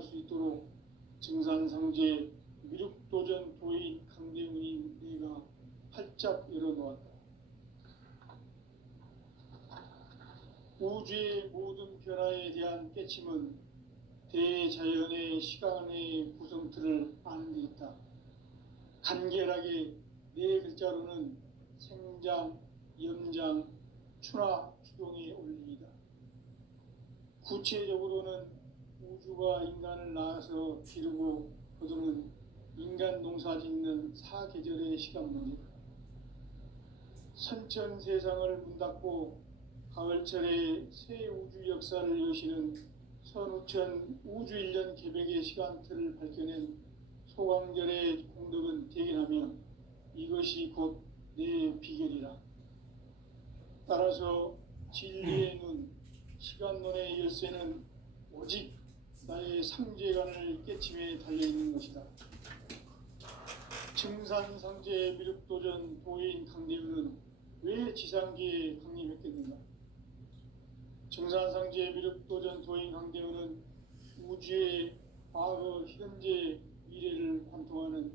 실현할 수 있도록 증산상제 미륵도전 도인 강대훈인 내가 활짝 열어놓았다. 우주의 모든 변화에 대한 깨침은 대자연의 시간의 구성틀을 아는 데 있다. 간결하게 네 글자로는 생장, 염장, 추나 추동의 원리이다. 구체적으로는 우주가 인간을 낳아서 기르고 거두는 인간 농사 짓는 사계절의 시간문이다. 선천 세상을 문 닫고 가을철에 새 우주 역사를 여시는 선우천 우주일년 개백의 시간틀을 밝혀낸 소강절의 공덕은 대견하며 이것이 곧 내 비결이라. 따라서 진리의 눈, 시간론의 열쇠는 오직 나의 상제관을 깨침에 달려있는 것이다. 증산상제 미륵도전 도인 강대훈은 왜 지상계에 강림했겠는가? 증산상제 미륵도전 도인 강대훈은 우주의 과거, 현재, 미래를 관통하는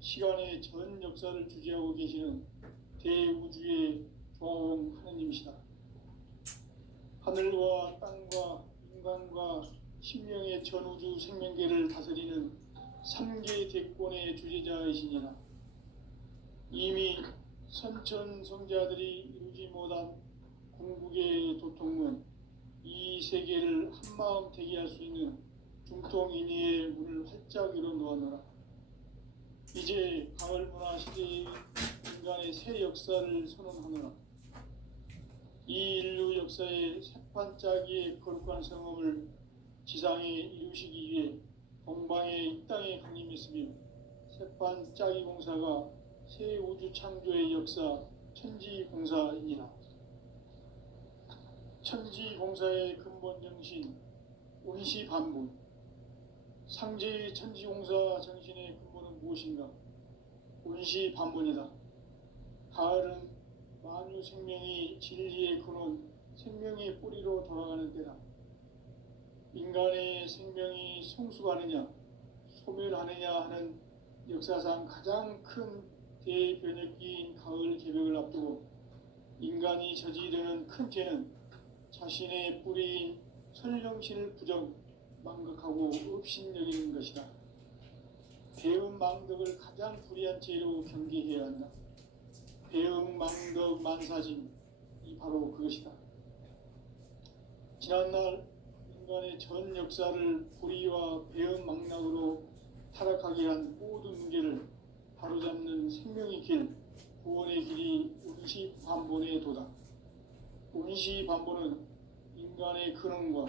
시간의 전 역사를 주재하고 계시는 대우주의 조화원 하느님이시다. 하늘과 땅과 인간과 신명의 전우주 생명계를 다스리는 3계 대권의 주재자이시니라. 이미 선천성자들이 이루지 못한 궁극의 도통문, 이 세계를 한마음 대기할 수 있는 중통인의의 문을 활짝 열어놓아노라. 이제 가을 문화 시대의 인간의 새 역사를 선언하노라. 이 인류 역사의 새판짜기의 거룩한 성업을 지상에 이루시기 위해 동방의 이 땅에 강림했으며 새판짜기 공사가 새 우주 창조의 역사 천지공사이니라. 천지공사의 근본 정신 운시반분, 상제의 천지공사 정신의 근본은 무엇인가? 운시반분이다. 가을은 만유 생명이 진리의 근원, 생명의 뿌리로 돌아가는 때다. 인간의 생명이 성숙하느냐, 소멸하느냐 하는 역사상 가장 큰 대변혁기인 가을 개벽을 앞두고 인간이 저지르는 큰 죄는 자신의 뿌리인 설령신을 부정, 망각하고 업신여기는 것이다. 배음 망덕을 가장 불의한 죄로 경계해야 한다. 배음 망덕 만사진, 이 바로 그것이다. 지난날 인간의 전 역사를 불의와 배음 망락으로 타락하게 한 모든 문제를 바로잡는 생명의 길, 구원의 길이 운시반본의 도다. 운시반본은 인간의 근원과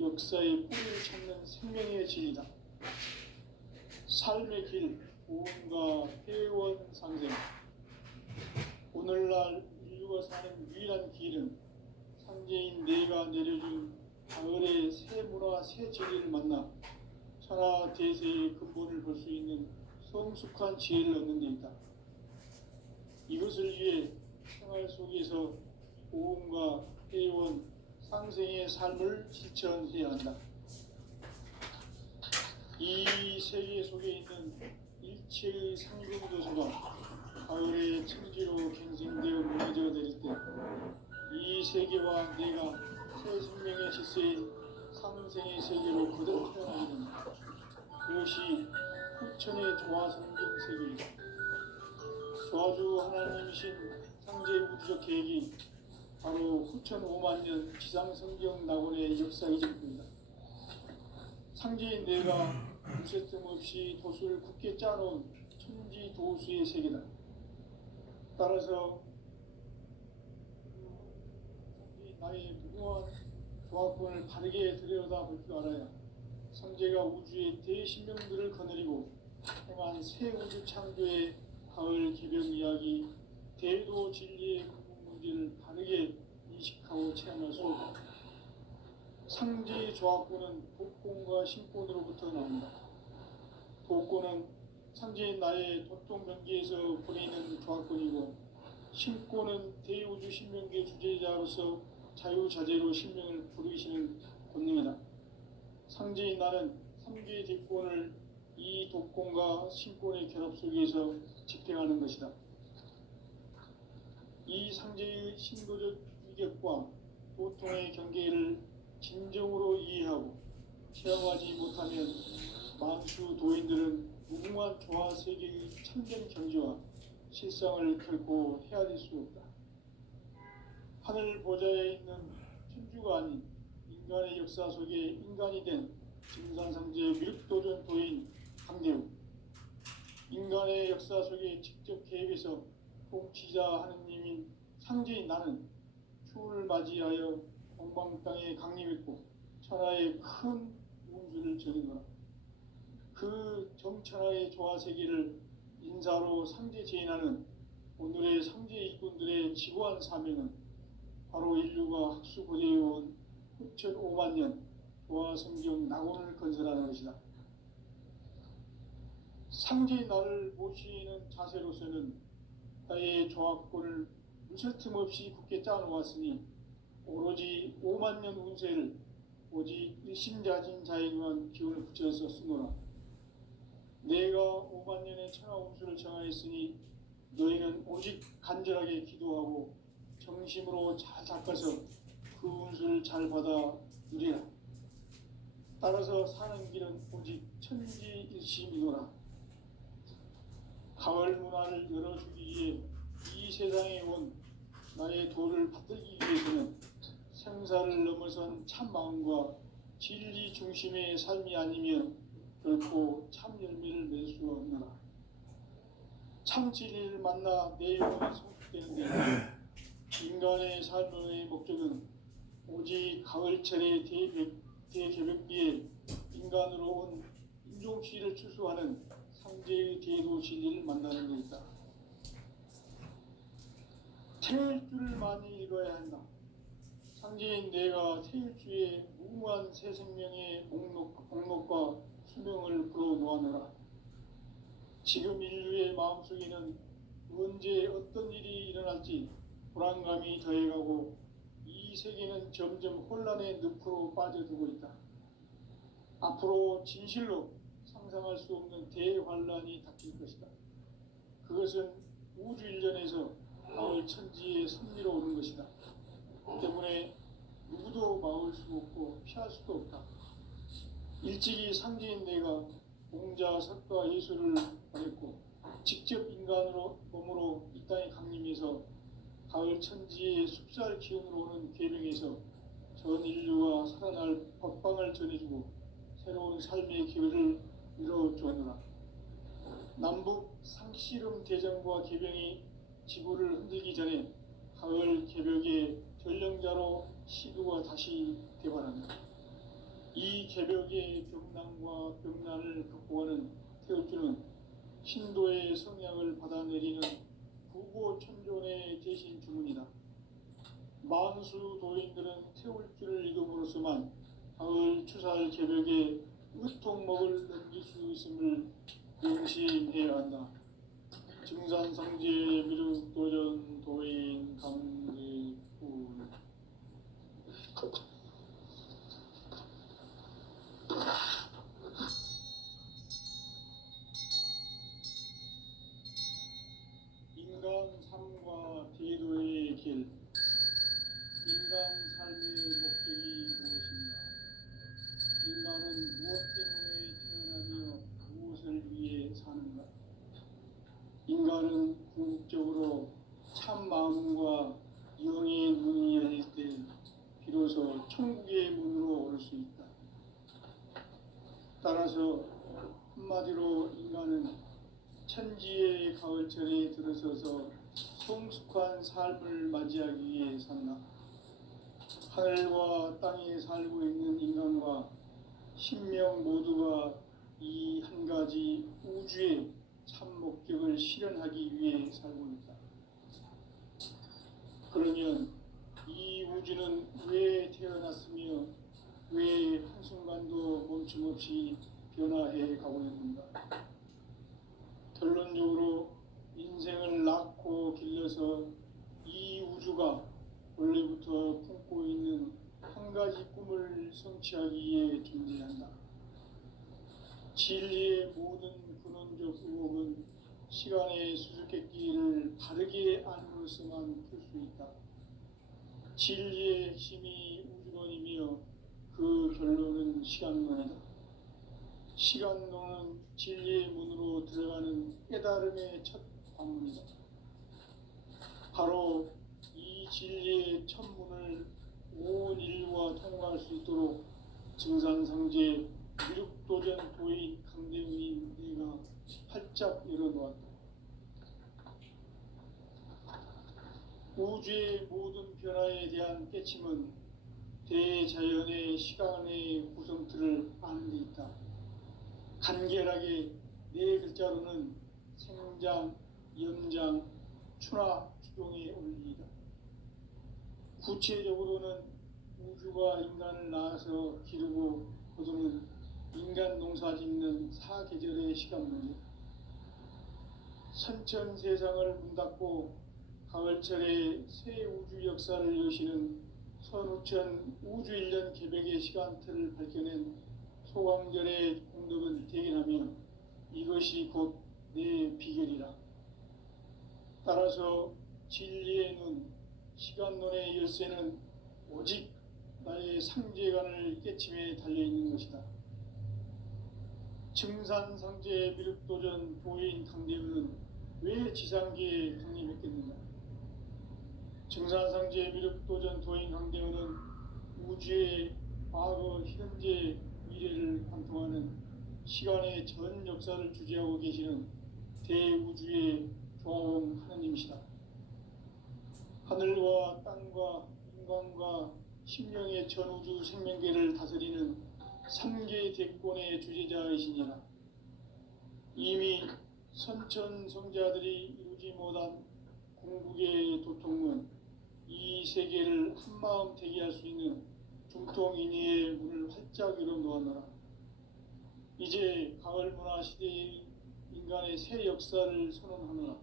역사의 뿌리를 찾는 생명의 진리다. 삶의 길, 구원과 회원 상생. 오늘날 인류가 사는 유일한 길은 상제인 내가 내려준 가을의 새 문화, 새 진리를 만나 천하 대세의 근본을 볼 수 있는 성숙한 지혜를 얻는 데 있다. 이것을 위해 생활 속에서 보험과 회원, 상생의 삶을 실천해야 한다. 이 세계 속에 있는 일체의 상금도서가 가을의 천지로 갱생되어 무너져 내릴 때 이 세계와 내가 새 생명의 질서인 상생의 세계로 그대로 태어나게 된다. 그것이 후천의 조화성경 세계이다. 조화주 하나님이신 상제 우주적 계획이 바로 후천 5만년 지상성경 낙원의 역사이실 뿐이다. 상제인 내가 무쇠 틈 없이 도수를 굳게 짜놓은 천지도수의 세계다. 따라서 나의 무궁한 조합권을 바르게 들여다볼 줄 알아야 상제가 우주의 대신명들을 거느리고 행한 새 우주 창조의 가을 개벽 이야기, 대도 진리의 근본 문제를 바르게 인식하고 체험할 수 있다. 상제의 조합권은 독권과 신권으로부터 나온다. 독권은 상제인 나의 도통변기에서 보내는 조합권이고, 신권은 대우주 신명계 주제자로서 자유자재로 신명을 부르시는 권능이다. 상제인 나는 3대 통제 대권을 이 독권과 신권의 결합 속에서 집행하는 것이다. 이 상제의 신도적 위격과 도통의 경계를 진정으로 이해하고 체험하지 못하면 만수 도인들은 무궁한 조화 세계의 참된 경지와 실상을 결코 헤아릴 수 없다. 하늘 보좌에 있는 천주가 아닌 인간의 역사 속에 인간이 된 증산상제 미륵도전 도인 강대우, 인간의 역사 속에 직접 개입해서 통치자 하느님인 상제인 나는 추운을 맞이하여 동방 땅에 강림했고 천하의 큰 운수를 전했노라. 그 정천하의 조화세계를 인사로 상제 제인하는 오늘의 상제 일꾼들의 지고한 사명은 바로 인류가 학수고대해온 9,500만 년 조화성경 낙원을 건설하는 것이다. 상제의 나를 모시는 자세로서는 나의 조합권을 무슨 틈 없이 굳게 짜놓았으니 오로지 5만 년 운세를 오직 일심자진 자에게만 기운을 붙여서 쓰노라. 내가 5만 년의 천하 운수를 정하였으니 너희는 오직 간절하게 기도하고 정심으로 잘 닦아서 그 운수를 잘 받아 누리라. 따라서 사는 길은 오직 천지일심이노라. 가을 문화를 열어주기 위해 이 세상에 온 나의 도를 받들기 위해서는 생사를 넘어선 참 마음과 진리 중심의 삶이 아니면 결코 참 열매를 맺을 수 없노라. 참 진리를 만나 내 영혼이 성숙되는데 인간의 삶의 목적은 오직 가을철의 대개벽비에 인간으로 온 인종시를 추수하는 상제의 대도 진리를 만나는 것이다. 태일주를 많이 읽어야 한다. 상제인 내가 태일주의 무궁한 새 생명의 목록과 수명을 불어놓아노라. 지금 인류의 마음속에는 언제 어떤 일이 일어날지 불안감이 더해가고 이 세계는 점점 혼란의 늪으로 빠져들고 있다. 앞으로 진실로 상상할 수 없는 대환란이 닥칠 것이다. 그것은 우주 일전에서 가을 천지의 섭리로 오는 것이다. 때문에 누구도 막을 수 없고 피할 수도 없다. 일찍이 상제인 내가 공자, 석가, 예수를 보냈고 직접 인간으로 몸으로 이 땅에 강림해서 가을 천지의 숲살 기운으로 오는 계명에서 전 인류가 살아날 법방을 전해주고 새로운 삶의 기회를 이뤄주었노라. 남북 상씨름 대전과 개병이 지구를 흔들기 전에 가을 개벽의 전령자로 시두가 다시 대발한다. 이 개벽의 병난과 병난을 극복하는 태울주는 신도의 성향을 받아내리는 구고천존의 대신 주문이다. 만수 도인들은 태울주를 읽음으로써만 가을 추살 개벽에 으통목을 넘길 수 있음을 명심해야 한다. 증산상제 미륵도전 도인 강대훈. 인간 삶과 대도의 길. 인간 삶의 목적이 무엇인가? 인간은 무엇 때문에 태어나며 무엇을 위해 사는가? 인간은 궁극적으로 참 마음과 영의 문이 열릴 때 비로소 천국의 문으로 오를 수 있다. 따라서 한마디로 인간은 천지의 가을철에 들어서서 성숙한 삶을 맞이하기 위해 산다. 하늘과 땅에 살고 있는 인간과 신명 모두가 이 한 가지 우주의 참 목적을 실현하기 위해 살고 있다. 그러면 이 우주는 왜 태어났으며 왜 한순간도 멈춤없이 변화해 가고 있는가? 결론적으로 인생을 낳고 길러서 이 우주가 원래부터 품고 있는 한 가지 꿈을 성취하기 위해 존재한다. 진리의 모든 근원적 의혹은 시간의 수수께끼를 바르게 안으로서만 풀 수 있다. 진리의 핵심이 우주론이며 그 결론은 시간론이다. 시간론은 진리의 문으로 들어가는 깨달음의 첫 관문이다. 바로 이 진리의 첫 문을 온 인류가 통과할 수 있도록 증산상제 미륵도전 도인 강대훈이 내가 활짝 열어놓았다. 우주의 모든 변화에 대한 깨침은 대자연의 시간의 구성틀을 아는 데 있다. 간결하게 네 글자로는 생장, 연장, 추나 추종의 원리이다. 구체적으로는 우주가 인간을 낳아서 기르고 거두는 인간 농사 짓는 사계절의 시간 문제. 선천 세상을 문 닫고 가을철에 새 우주 역사를 여시는 선우천 우주 1년 개백의 시간틀을 밝혀낸 소광절의 공덕은 대견하며 이것이 곧 내 비결이라. 따라서 진리의 눈, 시간론의 열쇠는 오직 나의 상제관을 깨침에 달려있는 것이다. 증산상제 미륵도전 도인 강대훈은 왜 지상계에 강림했겠는가? 증산상제 미륵도전 도인 강대훈은 우주의 과거, 현재, 미래를 관통하는 시간의 전 역사를 주재하고 계시는 대우주의 조화원 하나님이시다. 하늘과 땅과 인간과 심령의 전우주 생명계를 다스리는 3계 대권의 주제자이시니라. 이미 선천성자들이 이루지 못한 궁극의 도통은 이 세계를 한마음 되게 할 수 있는 중통인의의 문을 활짝 열어놓았노라. 이제 가을 문화 시대의 인간의 새 역사를 선언하노라.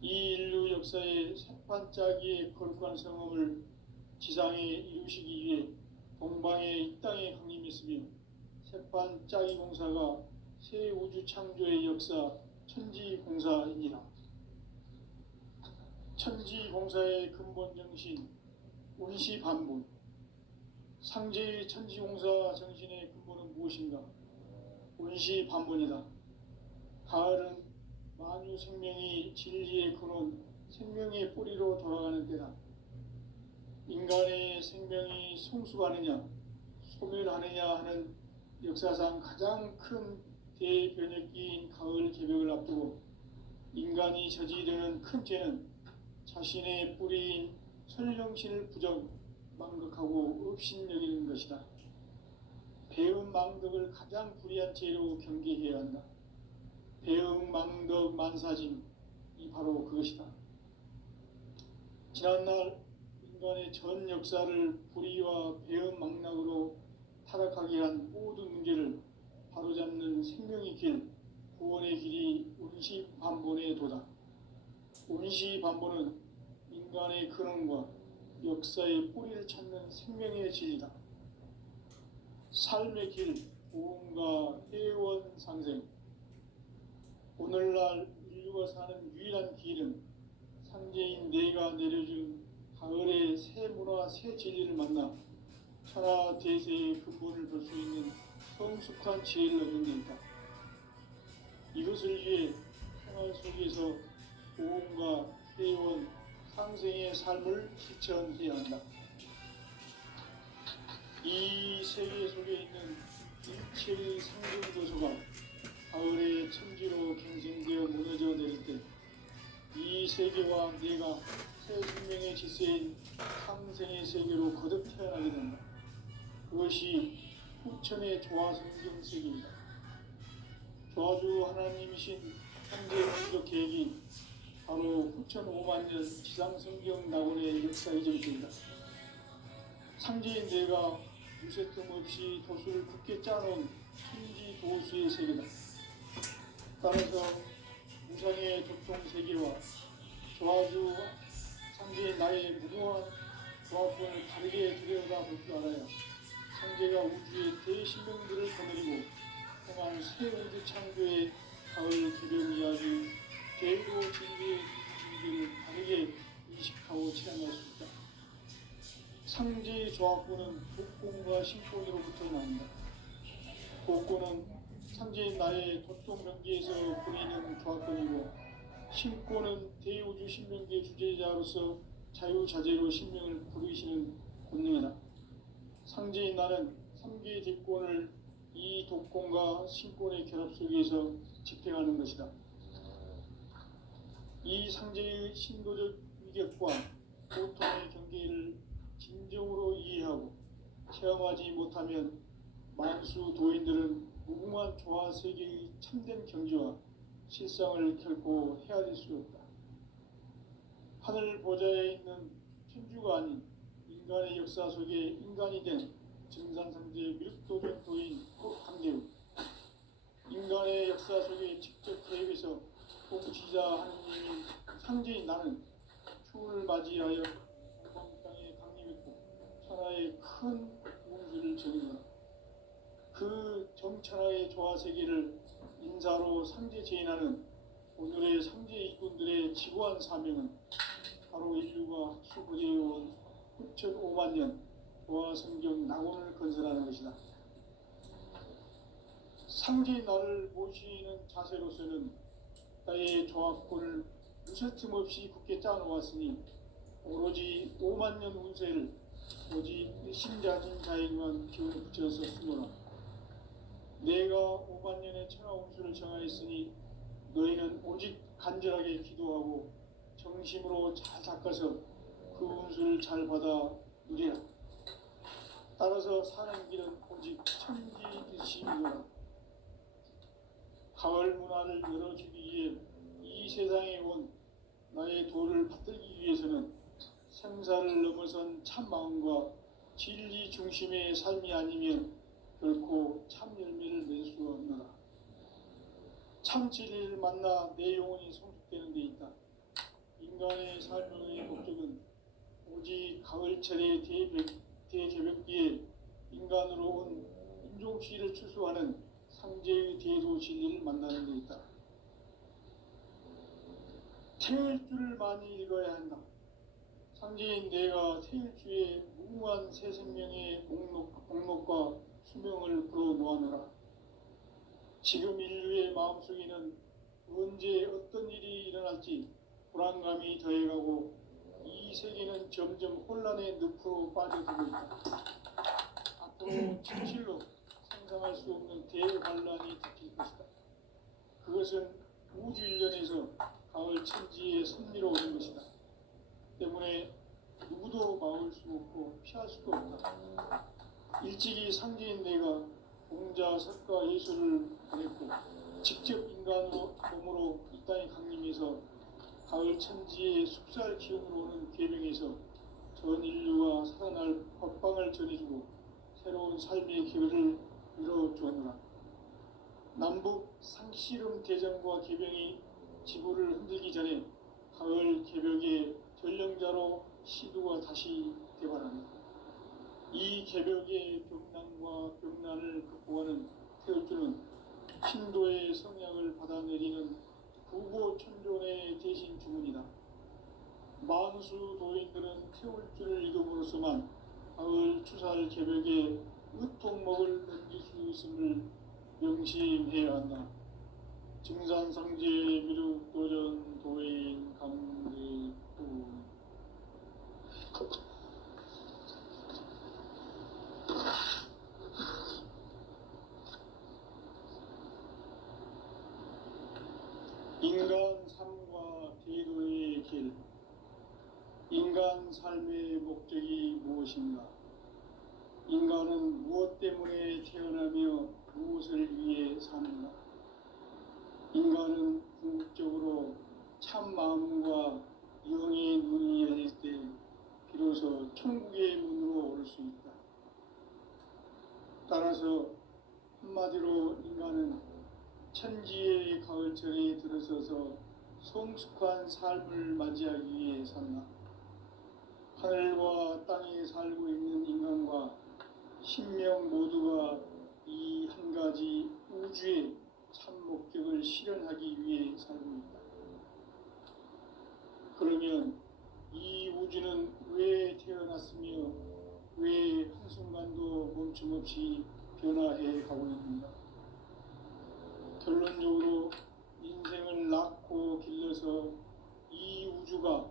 이 인류 역사의 새반짝이의 거룩한 성험을 지상에 이루시기 위해 동방의 이 땅에 강림했으며 새반짝이 공사가 새 우주 창조의 역사 천지공사이니라. 천지공사의 근본 정신 운시반본. 상제의 천지공사 정신의 근본은 무엇인가? 운시반본이다. 가을은 만유 생명이 진리의 근원, 생명의 뿌리로 돌아가는 때다. 인간의 생명이 성숙하느냐, 소멸하느냐 하는 역사상 가장 큰 대변혁기인 가을 개벽을 앞두고 인간이 저지르는 큰 죄는 자신의 뿌리인 설령신을 망극하고 업신여기는 것이다. 배음 망덕을 가장 불의한 죄로 경계해야 한다. 배음 망덕 만사짐, 이 바로 그것이다. 지난날 인간의 전 역사를 불의와 배음 망락으로 타락하게 한 모든 문제를 바로잡는 생명의 길, 구원의 길이 운시반본의 도다. 운시반본은 인간의 근원과 역사의 뿌리를 찾는 생명의 진리다. 삶의 길, 구원과 회원 상생. 오늘날 인류가 사는 유일한 길은 상제인 내가 내려준 가을의 새 문화, 새 진리를 만나 천하 대세의 근본을 볼 수 있는 성숙한 지혜를 얻는 데 있다. 이것을 위해 생활 속에서 구원과 회원, 상생의 삶을 실천해야 한다. 이 세계 속에 있는 일체의 상징도서가 가을의 천지로 갱생되어 무너져 내릴 때 이 세계와 내가 새 생명의 질서인 상생의 세계로 거듭 태어나게 된다. 그것이 후천의 조화성경 세계이다. 조화주 하나님이신 현재 민족 계획이 바로 9,500년 지상성경 낙원의 역사의 정체이다. 상제인 내가 무쇠 틈 없이 도수를 굳게 짜놓은 천지 도수의 세계다. 따라서 무상의 도통 세계와 조화주 상제인 나의 무궁한 조화권을 다르게 들여다볼 줄 알아야 상제가 우주의 대신명들을 거느리고 통한 새 우주 창조의 가을 개변 이야기, 대도 진리의 진리를 다르게 인식하고 체험할 수 있다. 상제의 조합구는 복권과 신권으로부터 나온다. 복권은 상제인 나의 도통 명기에서 보이는 조합권이고, 신권은 대우주 신명기의 주제자로서 자유자재로 신명을 부르시는 권능이다. 상제인 나는 3개의 대권을 이 독권과 신권의 결합 속에서 집행하는 것이다. 이 상제의 신도적 위격과 고통의 경계를 진정으로 이해하고 체험하지 못하면 만수 도인들은 무궁한 조화 세계의 참된 경지와 실상을 결코 헤아릴 수 없다. 하늘 보좌에 있는 천주가 아닌 인간의 역사 속에 인간이 된 증산상제 미륵도전 도인 강대우, 인간의 역사 속에 직접 개입해서 통치자 하느님이 상제인 나는 추운을 맞이하여 동방 땅에 강림했고 천하의 큰 운수를 전이노라. 그 정천하의 조화 세계를 인사로 상제 제인하는 오늘의 상제 일꾼들의 지구한 사명은 바로 인류가 학수부대해온 9,500만 년 조화 성경 낙원을 건설하는 것이다. 상제인 나를 모시는 자세로서는 나의 조합권을 무설틈 없이 굳게 짜놓았으니 오로지 5만 년 운세를 오직 신자진 자에게만 기운을 붙여서 쓰노라. 내가 5만 년의 천하 운수를 정하였으니 너희는 오직 간절하게 기도하고 정심으로 잘 닦아서 그 운수를 잘 받아 누리라. 따라서 사는 길은 오직 천지듯이이노라. 가을 문화를 열어주기 위해 이 세상에 온 나의 도를 받들기 위해서는 생사를 넘어선 참 마음과 진리 중심의 삶이 아니면 결코 참 열매를 낼 수 없노라. 참 진리를 만나 내 영혼이 성숙되는 데 있다. 인간의 삶의 목적은 오직 가을철의 대개벽기에 인간으로 온 인종시를 추수하는 상제의 대도 진리를 만나는 데 있다. 태일주를 많이 읽어야 한다. 상제인 내가 태일주의 무궁한 새 생명의 목록과 수명을 불어놓아노라. 지금 인류의 마음속에는 언제 어떤 일이 일어날지 불안감이 더해가고 이 세계는 점점 혼란의 늪으로 빠져들고 있다. 앞으로 진실로 상상할 수 없는 대환란이 닥칠 것이다. 그것은 우주 일련에서 가을 천지의 섭리로 오는 것이다. 때문에 누구도 막을 수 없고 피할 수도 없다. 일찍이 상제인 내가 공자, 석가, 예술을 보냈고 직접 인간으로 몸으로 이 땅에 강림해서 가을 천지의 숲살 기운으로 오는 계명에서 전 인류가 살아날 법방을 전해주고 새로운 삶의 기회를 이뤄주었노라. 남북 상씨름 대전과 개병이 지구를 흔들기 전에 가을 개벽의 전령자로 시두가 다시 개발합니다. 이 개벽의 벽난과 벽난을 극복하는 태울주는 신도의 성약을 받아내리는 부고천존의 대신 주문이다. 만수 도인들은 태울주를 읽음으로써만 가을 추살 개벽의 으통목을 넘길 수 있음을 명심해야 한다. 증산상제 미륵도전 도인 강대구. 인간 삶과 대도의 길. 인간 삶의 목적이 무엇인가? 인간은 무엇 때문에 태어나며 무엇을 위해 사는가? 인간은 궁극적으로 참 마음과 영의 눈이 열릴 때 비로소 천국의 문으로 오를 수 있다. 따라서 한마디로 인간은 천지의 가을철에 들어서서 성숙한 삶을 맞이하기 위해 산다. 하늘과 땅에 살고 있는 인간과 신명 모두가 이 한 가지 우주 우주의 참 목적을 실현하기 위해 살고 있다. 그러면 이 우주는 왜 태어났으며 왜 한순간도 멈춤없이 변화해 가고 있는가? 결론적으로 인생을 낳고 길러서 이 우주가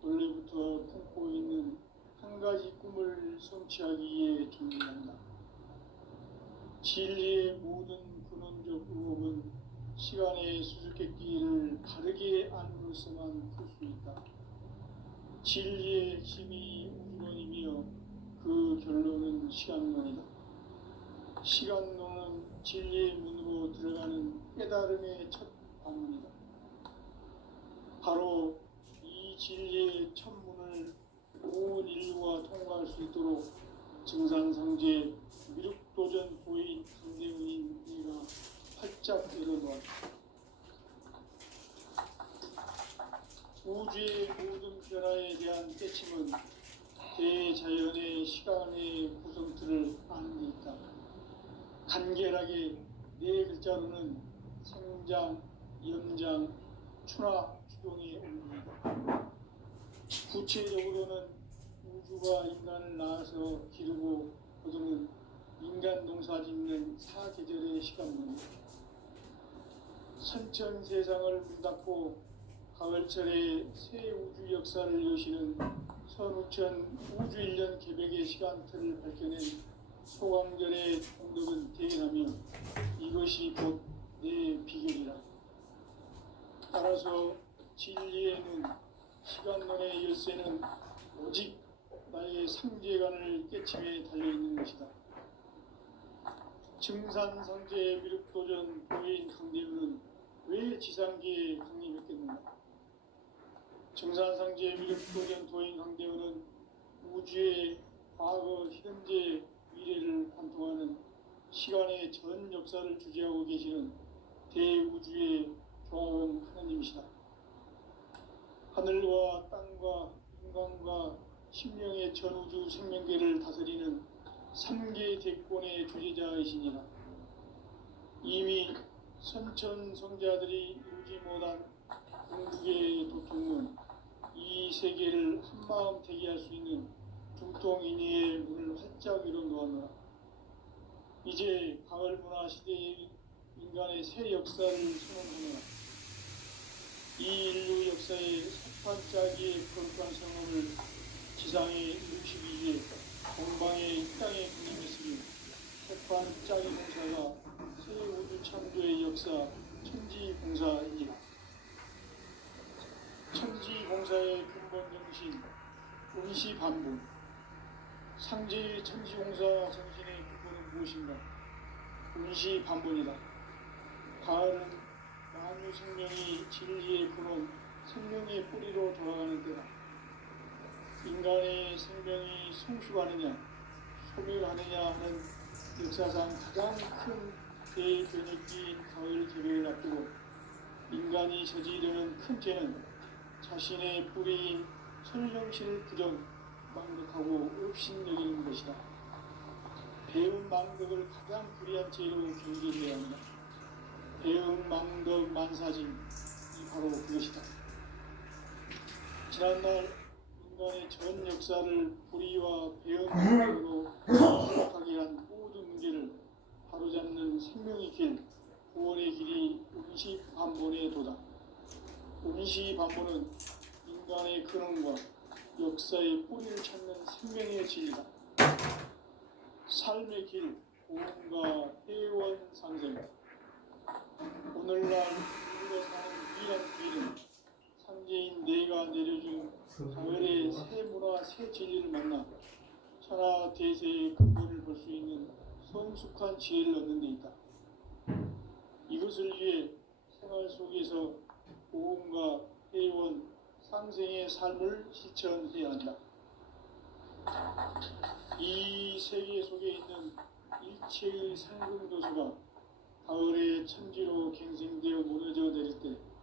원래부터 품고 있는 한 가지 꿈을 성취하기 위해 존재한다. 진리의 모든 근원적 의혹은 시간의 수수께끼를 바르게 안으로서만 풀 수 있다. 진리의 핵심이 우주론이며 그 결론은 시간론이다. 시간론은 진리의 문으로 들어가는 깨달음의 첫 방문이다. 바로 이 진리의 첫 문을 온 인류가 통과할 수 있도록 증산상제 미륵도전 도인 강대훈인 이가 활짝 열어놓았다. 우주의 모든 변화에 대한 깨침은 대자연의 시간의 구성틀을 아는 데 있다. 간결하게 네 글자로는 생장, 염장, 추나, 추동이 옮깁니다. 구체적으로는 우주가 인간을 낳아서 기르고 거두는 인간 농사 짓는 사계절의 시간입니다. 선천 세상을 문 닫고 가을철에 새 우주 역사를 여시는 선우천 우주 1년 개백의 시간틀을 밝혀낸 소강절의 공덕은 대견하며 이것이 곧 내 비결이라. 따라서 진리의 눈, 시간론의 열쇠는 오직 나의 상제관을 깨침에 달려있는 것이다. 증산상제 미륵도전 도인 강대훈은 왜 지상계에 강림했겠는가? 증산상제 미륵도전 도인 강대훈은 우주의 과거, 현재, 미래를 관통하는 시간의 전 역사를 주재하고 계시는 대우주의 종합원 하나님이시다. 하늘과 땅과 인간과 심령의 전우주 생명계를 다스리는 3계 대권의 주재자이시니라. 이미 선천 성자들이 이루지 못한 궁극의 도통문, 이 세계를 한마음 대기할 수 있는 중통인의의 문을 활짝 열어놓았노라. 이제 가을 문화 시대의 인간의 새 역사를 선언하노라. 이 인류 역사의 석판짜기의 거룩한 성업을 지상에 이루시기 위해 동방의 땅에 군림했으니 석판짜기 공사가 새 우주 창조의 역사 천지공사이니라. 천지공사의 근본 정신 운시반복. 상제의 천지공사 정신의 근본은 무엇인가? 운시반복이다. 가을은 만유 생명이 진리의 근원, 생명의 뿌리로 돌아가는 때다. 인간의 생명이 성숙하느냐, 소멸하느냐 하는 역사상 가장 큰 대변혁기인 가을 개백을 앞두고 인간이 저지르는 큰 죄는 자신의 뿌리인 설령신을 부정, 망덕하고 업신여기는 것이다. 배운 망덕을 가장 불의한 죄로 경계해야 합니다. 배운 망덕 만사진, 이 바로 그것이다. 지난날 인간의 전 역사를 불의와 배운 망덕으로 생각하게 한 모든 문제를 바로잡는 생명의 길, 구원의 길이 운시반본의 도다. 운시반본은 인간의 근원과 역사의 뿌리를 찾는 생명의 진리다. 삶의 길, 고음과 회원 상생. 오늘날 우리가 사는 유일한 기회는 상제인 내가 내려준 가을의 새 문화, 새 진리를 만나 천하 대세의 근본을 볼 수 있는 성숙한 지혜를 얻는 데 있다. 이것을 위해 생활 속에서 고음과 회원, 상생의 삶을 실천해야 한다. 이 세계 속에 있는 일체의 상금도수가 가을의 천지로 갱생되어 무너져 내릴 때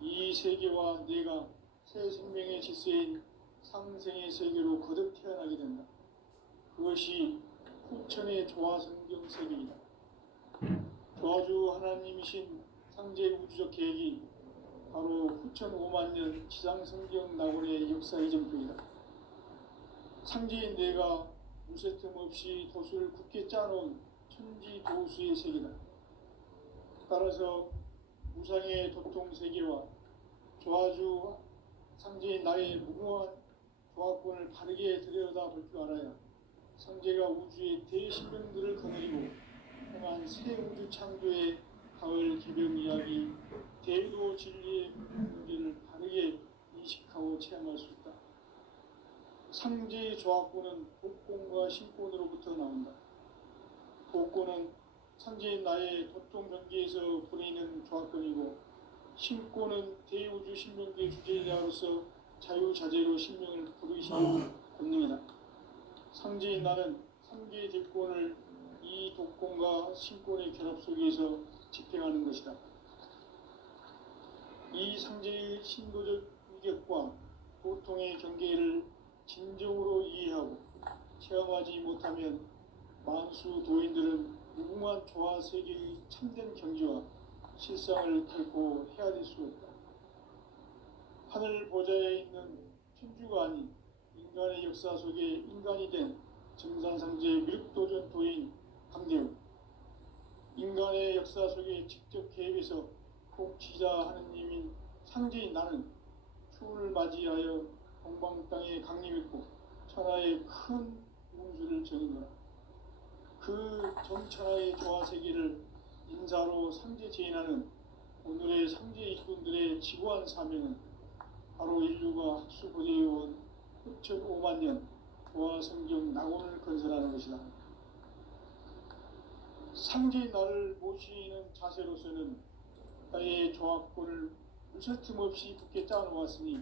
이 세계와 내가 새 생명의 질서인 상생의 세계로 거듭 태어나게 된다. 그것이 후천의 조화성경 세계이다. 조아주 하나님이신 상제 우주적 계획이 바로 후천 5만 년 지상성경 낙원의 역사 이전표이다. 상제인 내가 무쇠틈 없이 도수를 굳게 짜놓은 천지 도수의 세계다. 따라서 무상의 도통 세계와 조아주 상제인 나의 무궁한 조합권을 바르게 들여다볼 줄 알아야 상제가 우주의 대신명들을 거느리고 행한 새 우주 창조의 가을 개변 이야기, 대도 진리의 문제를 바르게 인식하고 체험할 수 있다. 상제의 조합권은 복권과 신권으로부터 나온다. 복권은 상제인 나의 도통 경계에서 부리는 조합권이고, 신권은 대우주 신명계 주제자로서 자유자재로 신명을 부르시는 권능이다. 상제인 나는 3개의 대권을 이 독권과 신권의 결합 속에서 집행하는 것이다. 이 상제의 신도적 위격과 고통의 경계를 진정으로 이해하고 체험하지 못하면 만수 도인들은 무궁한 조화 세계의 참된 경지와 실상을 결코 헤아릴 수 없다. 하늘 보좌에 있는 천주가 아닌 인간의 역사 속에 인간이 된 정산상제 미륵도전 도인 강대우, 인간의 역사 속에 직접 개입해서 통치자 하느님인 상제인 나는 추운을 맞이하여 동방 땅에 강림했고 천하의 큰 운수를 정인노라. 그 정천하의 조화세계를 인사로 상제 제인하는 오늘의 상제 이분들의 지구한 사명은 바로 인류가 학수고대해온 후천 5만 년 조화성경 낙원을 건설하는 것이다. 상제인 나를 모시는 자세로서는 나의 조합권을 무쇠틈 없이 굳게 짜놓았으니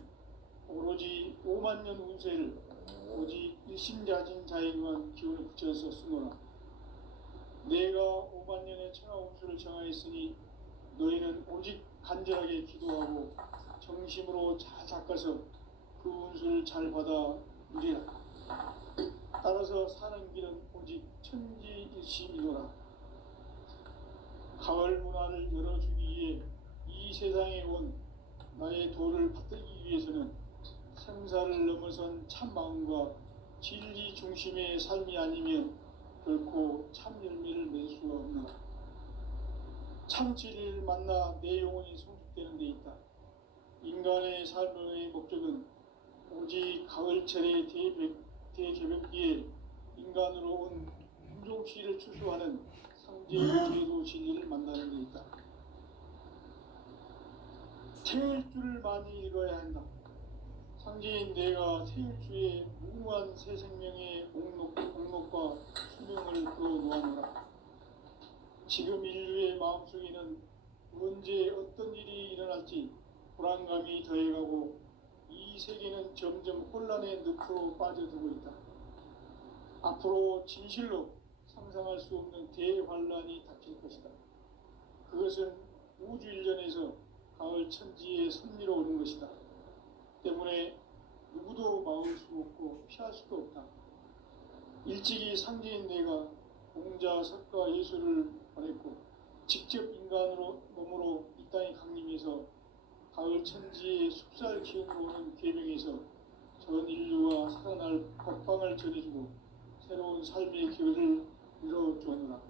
오로지 5만 년 운세를 오직 일심자진 자에게만 기운을 붙여서 쓰노라. 내가 5만 년의 천하 운수를 정하였으니 너희는 오직 간절하게 기도하고 정심으로 잘 닦아서 그 운수를 잘 받아 누리라. 따라서 사는 길은 오직 천지일심이노라. 가을 문화를 열어주기 위해 이 세상에 온 나의 도를 받들기 위해서는 생사를 넘어선 참 마음과 진리 중심의 삶이 아니면 결코 참 열매를 맺을 수가 없노라. 참 진리를 만나 내 영혼이 성숙되는 데 있다. 인간의 삶의 목적은 오직 가을철의 대개벽기에 인간으로 온 품종씨를 추수하는 상제의 제도 진리를 만나는 데 있다. 태일주를 많이 읽어야 한다. 상제인 내가 태일주의 무궁한 새 생명의 목록과 수명을 풀어놓아노라. 지금 인류의 마음속에는 언제 어떤 일이 일어날지 불안감이 더해가고 이 세계는 점점 혼란의 늪으로 빠져들고 있다. 앞으로 진실로 상상할 수 없는 대환란이 닥칠 것이다. 그것은 우주 일전에서 가을 천지의 섭리로 오는 것이다. 때문에 누구도 막을 수 없고 피할 수도 없다. 일찍이 상제인 내가 공자, 석가, 예수를 보냈고 직접 인간으로 몸으로 이 땅에 강림해서 가을 천지의 숲살 기운으로 오는 계명에서 전 인류가 살아날 법방을 전해주고 새로운 삶의 길을 이뤄주었노라.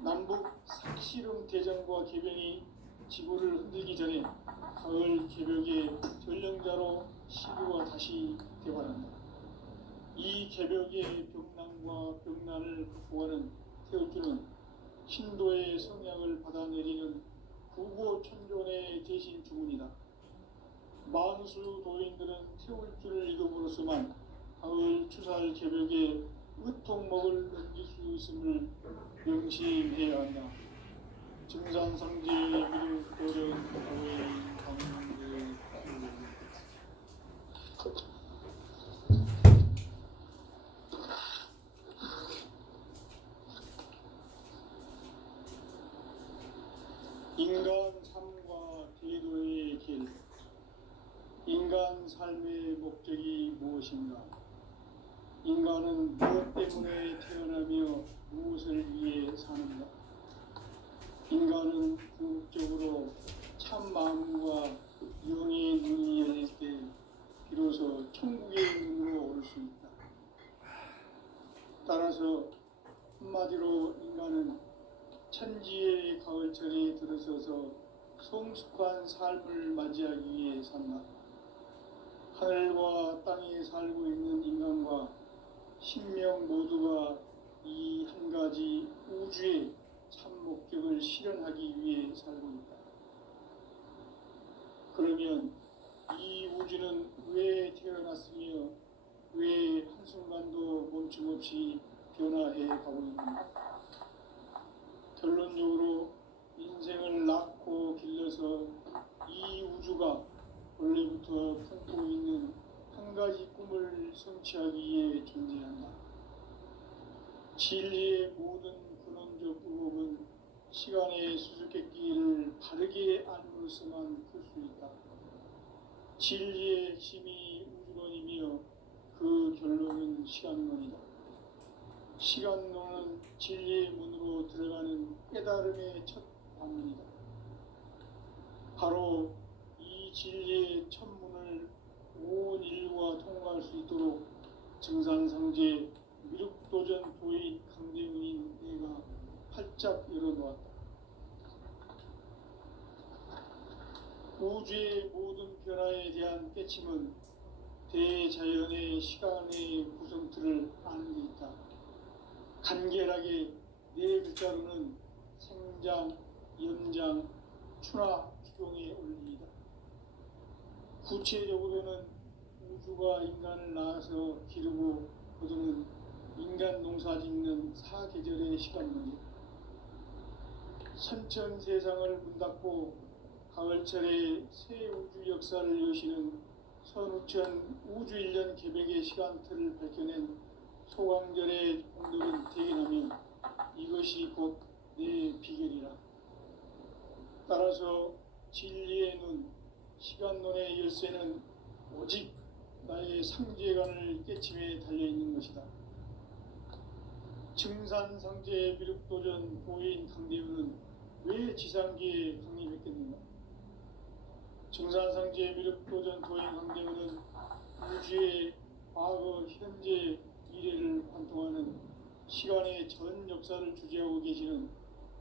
남북 색시름 대전과 개변이 지구를 흔들기 전에 가을 개벽의 전령자로 시류가 다시 되어간다. 이 개벽의 병난과 병난을 극복하는 태울주는 신도의 성향을 받아내리는 구고천존의 대신 주문이다. 만수 도인들은 태울주를 읽음으로써만 가을 추살 개벽의 의통목을 넘길 수 있음을 명심해야 한다. 증산상제의 미륵도전 도인 강대 인간 삶과 대도의 길. 인간 삶의 목적이 무엇인가? 인간은 무엇 때문에 태어나며 무엇을 위해 사는가? 따라서 한마디로 인간은 천지의 가을철에 들어서서 성숙한 삶을 맞이하기 위해 산다. 하늘과 땅에 살고 있는 인간과 신명 모두가 이 한 가지 우주의 참 목적을 실현하기 위해 살고 있다. 그러면 이 우주는 왜 태어났으며 왜 한순간도 멈춤없이 변화해 가고 있는가? 결론적으로 인생을 낳고 길러서 이 우주가 원래부터 품고 있는 한 가지 꿈을 성취하기 위해 존재한다. 진리의 모든 근원적 의혹은 시간의 수수께끼를 바르게 알므로서만 풀 수 있다. 진리의 핵심이 우주론이며 그 결론은 시간론이다. 시간론은 진리의 문으로 들어가는 깨달음의 첫 방문이다. 바로 이 진리의 첫 문을 온 인류가 통과할 수 있도록 증산상제 미륵도전 도인 강대문인 내가 활짝 열어놓았다. 우주의 모든 변화에 대한 깨침은 대자연의 시간의 구성틀을 아는 데 있다. 간결하게 네 글자로는 생장, 연장, 추나 추종의 원리이다. 구체적으로는 우주가 인간을 낳아서 기르고 거두는 인간 농사 짓는 사계절의 시간론이다. 선천 세상을 문 닫고 가을철에 새 우주 역사를 여시는 선우천 우주 1년 개백의 시간틀을 밝혀낸 소강절의 공덕은 대견하며 이것이 곧 내 비결이라. 따라서 진리의 눈, 시간론의 열쇠는 오직 나의 상제관을 깨침에 달려있는 것이다. 증산상제 미륵도전 보인 강대우는 왜 지상기에 강림했겠는가? 증산상제 미륵도전 도인 강대우는 우주의 과거, 현재, 미래를 관통하는 시간의 전 역사를 주재하고 계시는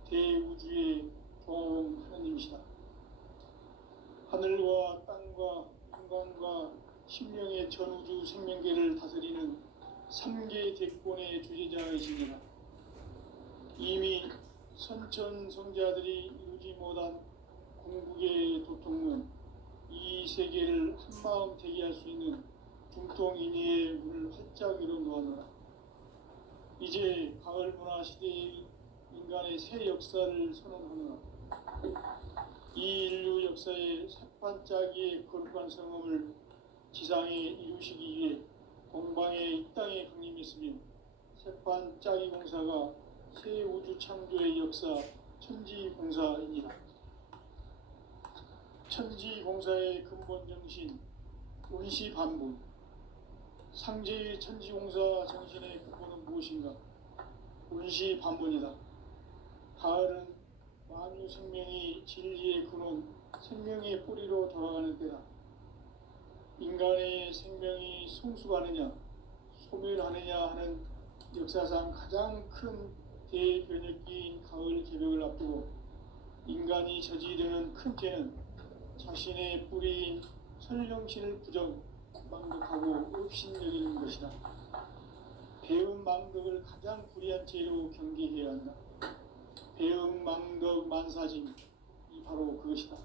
대우주의 조화원 하느님이시다. 하늘과 땅과 인간과 신명의 전우주 생명계를 다스리는 3개 대권의 주제자이시니라. 이미 선천성자들이 이루지 못한 궁극의 도통은 이 세계를 한마음 되게 할 수 있는 중통인의의 문을 활짝 열어놓아노라. 이제 가을 문화 시대의 인간의 새 역사를 선언하노라. 이 인류 역사의 새반짝이의 거룩한 성험을 지상에 이루시기 위해 동방의 이 땅에 강림했으며 새반짝이 공사가 새 우주 창조의 역사 천지공사이니라. 천지공사의 근본 정신 운시반분. 상제의 천지공사 정신의 근본은 무엇인가? 운시반분이다. 가을은 만유 생명이 진리의 근원, 생명의 뿌리로 돌아가는 때다. 인간의 생명이 성숙하느냐, 소멸하느냐 하는 역사상 가장 큰 대변혁기인 가을 개벽을 앞두고 인간이 저지르는 큰 죄는 자신의 뿌리인 설령신을 부정, 망덕하고 업신여기는 것이다. 배음 망덕을 가장 불의한 죄로 경계해야 한다. 배음 망덕 만사짐, 이 바로 그것이다.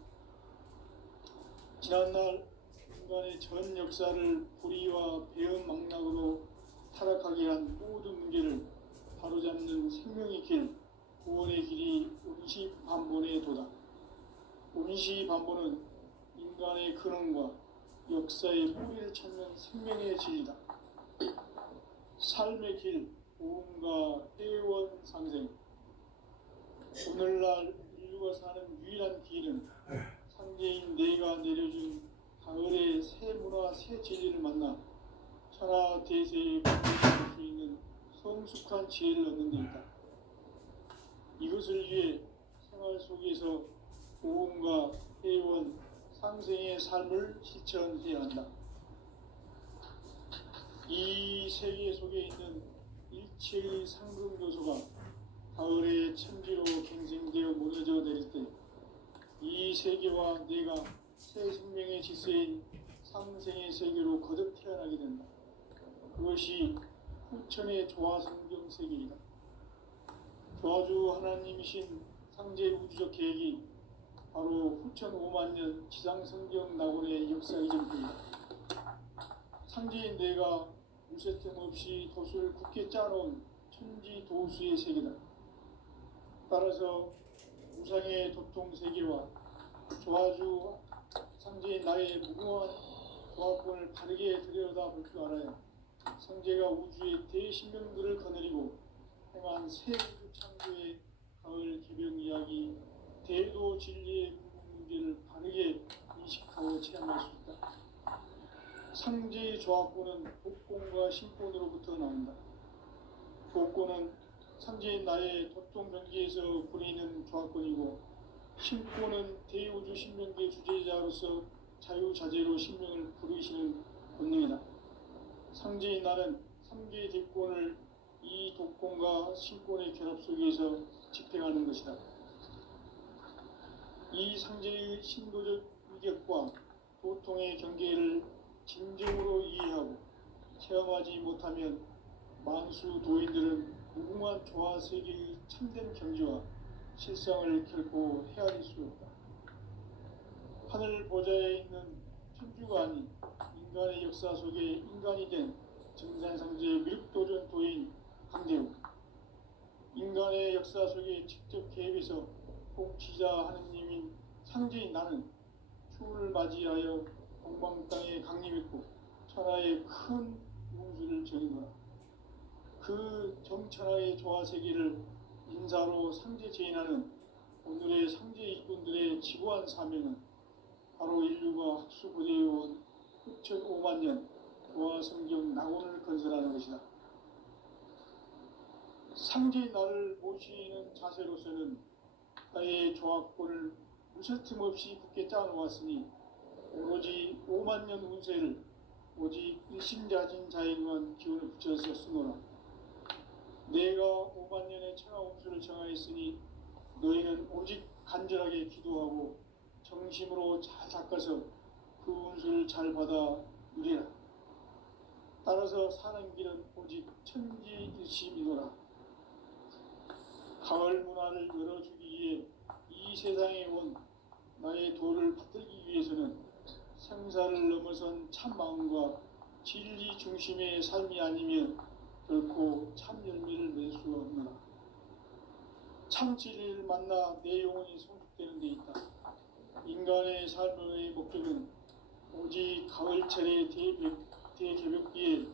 지난날 인간의 전 역사를 불의와 배음 망락으로 타락하게 한 모든 문제를 바로잡는 생명의 길, 구원의 길이 운시반본의 도다. 운시반본은 인간의 근원과 역사의 뿌리를 찾는 생명의 진리다. 삶의 길, 보험과 회원 상생. 오늘날 인류가 사는 유일한 길은 상제인 내가 내려준 가을의 새 문화, 새 진리를 만나 천하 대세에 공존할 수 있는 성숙한 지혜를 얻는 데 있다. 이것을 위해 생활 속에서 보험과 회원, 상생의 삶을 실천해야 한다. 이 세계 속에 있는 일체의 상금 요소가 가을의 천지로 갱생되어 무너져 내릴 때 이 세계와 내가 새 생명의 질서인 상생의 세계로 거듭 태어나게 된다. 그것이 후천의 조화성경 세계이다. 조화주 하나님이신 상제 우주적 계획이 바로 후천 5만 년 지상성경 낙원의 역사 이전입니다. 상제인 내가 무쇠 틈 없이 돛을 굳게 짜놓은 천지 도수의 세계다. 따라서 우상의 도통 세계와 조화주 상제인 나의 무궁한 조화권을 바르게 들여다볼 줄 알아야 상제가 우주의 대신명들을 거느리고 행한 새 우주 창조의 가을 개변 이야기 대도 진리의 문제를 바르게 인식하고 체험할 수 있다. 상제의 조화권은 복권과 신권으로부터 나온다. 복권은 상제인 나의 도통 경계에서 부리는 조화권이고, 신권은 대우주 신명계 주제자로서 자유자재로 신명을 부르시는 본능이다. 상제인 나는 3개의 대권을 이 독권과 신권의 결합 속에서 집행하는 것이다. 이 상제의 신도적 위격과 도통의 경계를 진정으로 이해하고 체험하지 못하면 만수 도인들은 무궁한 조화 세계의 참된 경지와 실상을 결코 헤아릴 수 없다. 하늘 보좌에 있는 천주가 아닌 인간의 역사 속에 인간이 된 정산상제의 미륵도전 도인 강대우, 인간의 역사 속에 직접 개입해서 통치자 하느님인 상제인 나는 추운을 맞이하여 동방 땅에 강림했고 천하의 큰 운수를 정의노라. 그 정천하의 조화세계를 인사로 상제 제인하는 오늘의 상제 일꾼들의 지구한 사명은 바로 인류가 학수고대해온 후천 5만 년 조화성경 낙원을 건설하는 것이다. 상제인 나를 모시는 자세로서는 나의 조화권을 무쇠틈 없이 굳게 짜놓았으니 오로지 5만 년 운세를 오직 일심자진 자에게만 기운을 붙여서 쓰노라. 내가 5만 년의 천하 운수를 정하였으니 너희는 오직 간절하게 기도하고 정심으로 잘 닦아서 그 운수를 잘 받아 누리라. 따라서 사는 길은 오직 천지일심이노라. 가을 문화를 열어주기 위해 이 세상에 온 나의 도를 받들기 위해서는 생사를 넘어선 참 마음과 진리 중심의 삶이 아니면 결코 참 열매를 낼 수 없노라. 참 진리를 만나 내 영혼이 성숙되는 데 있다. 인간의 삶의 목적은 오직 가을철의 대개벽기에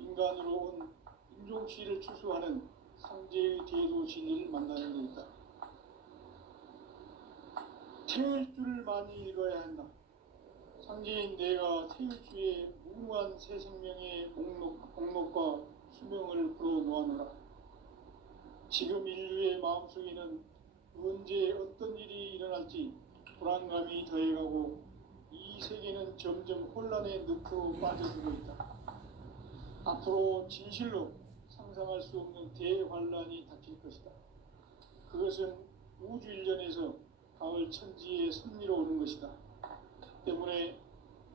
인간으로 온 인종시를 추수하는 상제의 대도 진리를 만나는 데 있다. 태일주를 많이 읽어야 한다. 상제인 내가 태일주의 무궁한 새 생명의 목록과 수명을 불어놓아노라. 지금 인류의 마음속에는 언제 어떤 일이 일어날지 불안감이 더해가고 이 세계는 점점 혼란의 늪으로 빠져들고 있다. 앞으로 진실로 상상할 수 없는 대환란이 닥칠 것이다. 그것은 우주 일련에서 가을 천지의 섭리로 오는 것이다. 때문에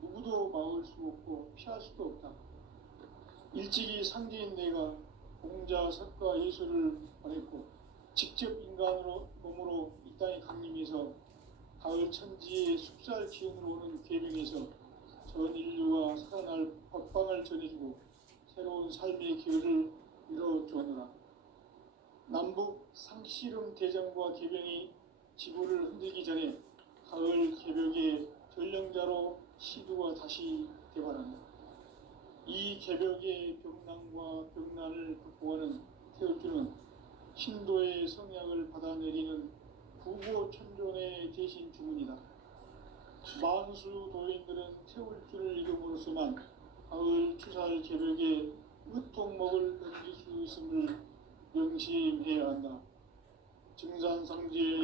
누구도 막을 수 없고 피할 수도 없다. 일찍이 상제인 내가 공자, 석가, 예수를 보냈고 직접 인간으로 몸으로 이 땅에 강림해서 가을 천지의 숙살 기운으로 오는 계명에서 전 인류가 살아날 법방을 전해주고 새로운 삶의 기회를 이뤄주느라. 남북 상씨름 대전과 개병이 지구를 흔들기 전에 가을 개벽의 전령자로 시두가 다시 대발한다. 이 개벽의 병난과 병난을 극복하는 태울주는 신도의 성약을 받아내리는 부고천존의 대신 주문이다. 만수 도인들은 태울주를 읽음으로써만 가을 추살 개벽의 의통목을 넘길 수 있음을 명심해야 한다. 증산상제의